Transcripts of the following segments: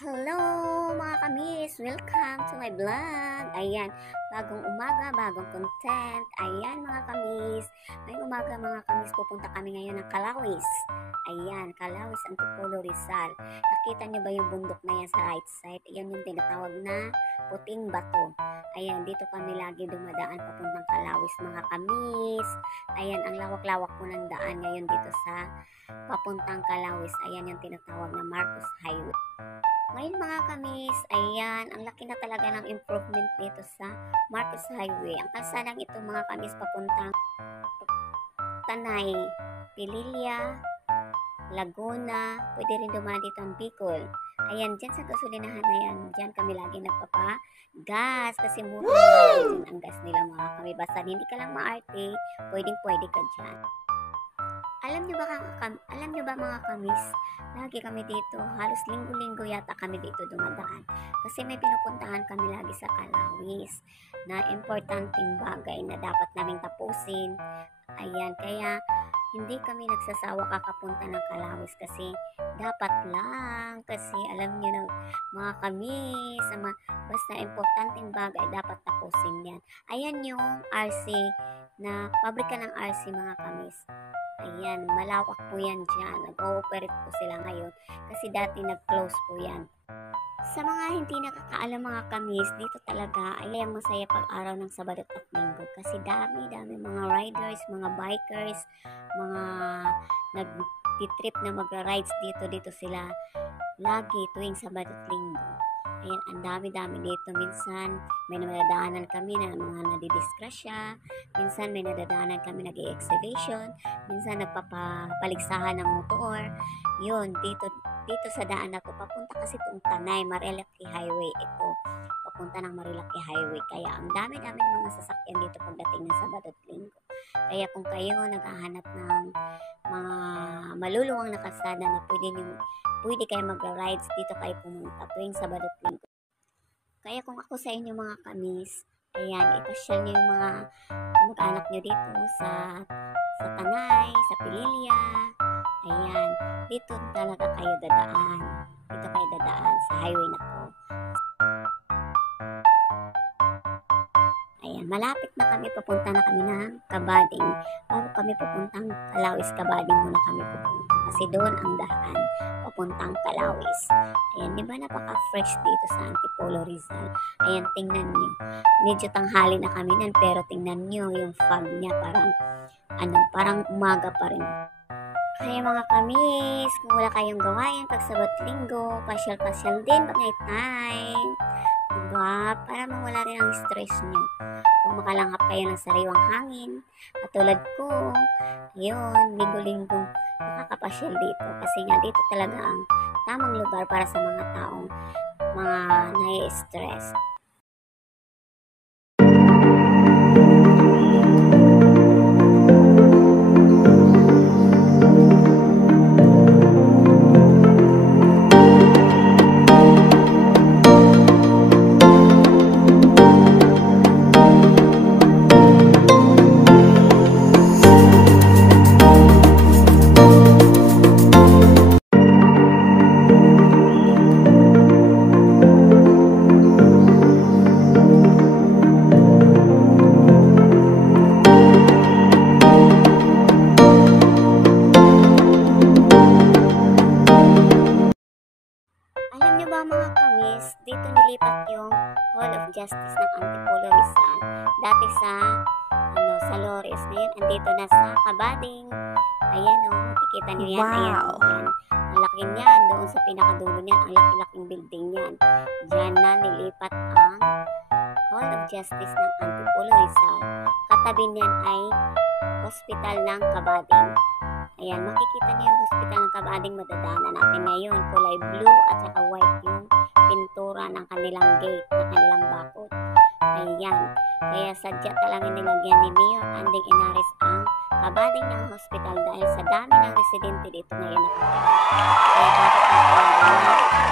Hello mga kamis! Welcome to my vlog! Ayan, bagong umaga, bagong content. Ayan mga kamis. Ngayong umaga mga kamis, pupunta kami ngayon ng Kalawis. Ayan, Kalawis, Antipolo, Rizal. Nakita nyo ba yung bundok na yan sa right side? Ayan yung tinatawag na Puting Bato. Ayan, dito kami lagi dumadaan papuntang Kalawis mga kamis. Ayan, ang lawak-lawak po ng daan ngayon dito sa papuntang Kalawis. Ayan yung tinatawag na Marcos Highway. Ngayon mga kamis, ayan, ang laki na talaga ng improvement dito sa Marcos Highway. Ang kalsadang ito mga kamis papuntang Tanay, Pililla, Laguna, pwede rin dumaan dito ang Bicol. Ayan, dyan sa gasolinahan na yan, dyan kami lagi nagpapa-gas kasi mura din ang gas nila mga kami. Basta hindi ka lang maarte, pwede ka dyan. Alam nyo ba mga kamis, lagi kami dito, halos linggo-linggo yata kami dito dumadaan. Kasi may pinupuntahan kami lagi sa Kalawis na importanteng bagay na dapat naming tapusin. Ayan, kaya hindi kami nagsasawa kakapunta ng Kalawis kasi dapat lang. Kasi alam nyo na mga kamis, basta importanteng bagay dapat tapusin yan. Ayan yung RC na pabrika ng RC mga kamis. Ayan, malawak po yan dyan. Nag-ooperate po sila ngayon kasi dati nag-close po yan. Sa mga hindi nakakaalam mga kamis, dito talaga ay ang masaya pag-araw ng Sabado at Linggo kasi dami-dami mga riders, mga bikers, mga nag-trip na magra-rides dito sila lagi tuwing Sabado at Linggo. Ayan, ang dami-dami dito. Minsan, may nadadaanan kami na mga nadidiskrasya. Minsan, may nadadaanan kami nag-i-excavation. Minsan, nagpapaligsahan ng motor. Yun, dito sa daan na to. Papunta kasi itong Tanay, Marilaki Highway. Ito, papunta ng Marilaki Highway. Kaya, ang dami-daming mga sasakyan dito pagdating ng Sabado at Linggo. Kaya, kung kayo naghahanap ng mga maluluwang na kalsada na pwede kayo magra-rides, dito kayo pumunta tuwing Sabado at Linggo. Kaya kung ako sa inyo mga kamis, ayan, ipasyal nyo yung mga kamag-anak nyo dito sa Tanay, sa Pililla. Ayan, dito talaga kayo dadaan. Dito kayo dadaan sa highway na to. Ayan, malapit na kami, papunta na kami ng Kabading. Bago kami pupuntang Kalawis, Kabading muna kami pupunta. Kasi doon ang daan, papuntang Kalawis. Ayan, di ba napaka-fresh dito sa Antipolo, Rizal? Ayan, tingnan nyo. Medyo tanghali na kami nan, pero tingnan nyo yung fog niya, parang umaga pa rin. Kaya mga kamis, kung wala kayong gawain pag Sabado Linggo, pasyal-pasyal din pag night time. Diba? Para mawala rin ang stress nyo. Kung makalanghap kayo ng sariwang hangin, katulad ko, yun, linggo-linggo nakakapasyal dito. Kasi nga dito talaga ang tamang lugar para sa mga taong mga nai-stress. Alam nyo ba mga kamis, dito nilipat yung Hall of Justice ng Antipolo, Rizal. Dati sa Lores. Ngayon, andito na sa Kabading. Ayan o, makikita nyo yan. Ayan, ayan. Ang laki niyan, doon sa pinakadulo niyan, ang laki-laking building niyan. Diyan na nilipat ang Hall of Justice ng Antipolo, Rizal. Katabi niyan ay Hospital ng Kabading. Ayan, makikita niyo yung Hospital ng Kabading, madadaanan natin ngayon. Kulay blue at saka white yung pintura ng kanilang gate, ng kanilang bakod. Ayan, kaya sadya talagang nilagyan ni Mayor Anding Inares ang Kabading ng hospital dahil sa dami ng residente dito ngayon nakatira. Kaya dapat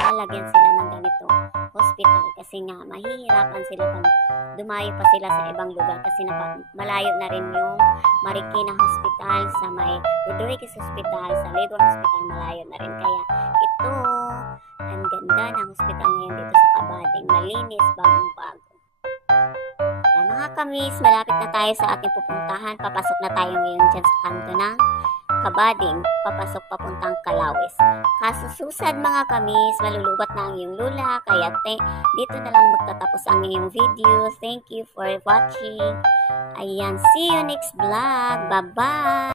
lalagyan sila ng ganito hospital kasi nga mahihirapan sila pag dumayo pa sila sa ibang lugar kasi malayo na rin yung Marikina Hospital, sa may Rodriguez Hospital, sa Labor Hospital, malayo na rin. Kaya ito Ang ganda ng hospital ngayon dito sa Kabading. Malinis, bagong-bago. Yan mga kamis, malapit na tayo sa ating pupuntahan. Papasok na tayo ngayon dyan sa kanto ng Kabading, papasok papuntang Kalawis. Kasusad mga kamis, malulubat na ang iyong lula, kaya dito na lang magtatapos ang iyong video. Thank you for watching. Ayan, see you next vlog. Bye-bye!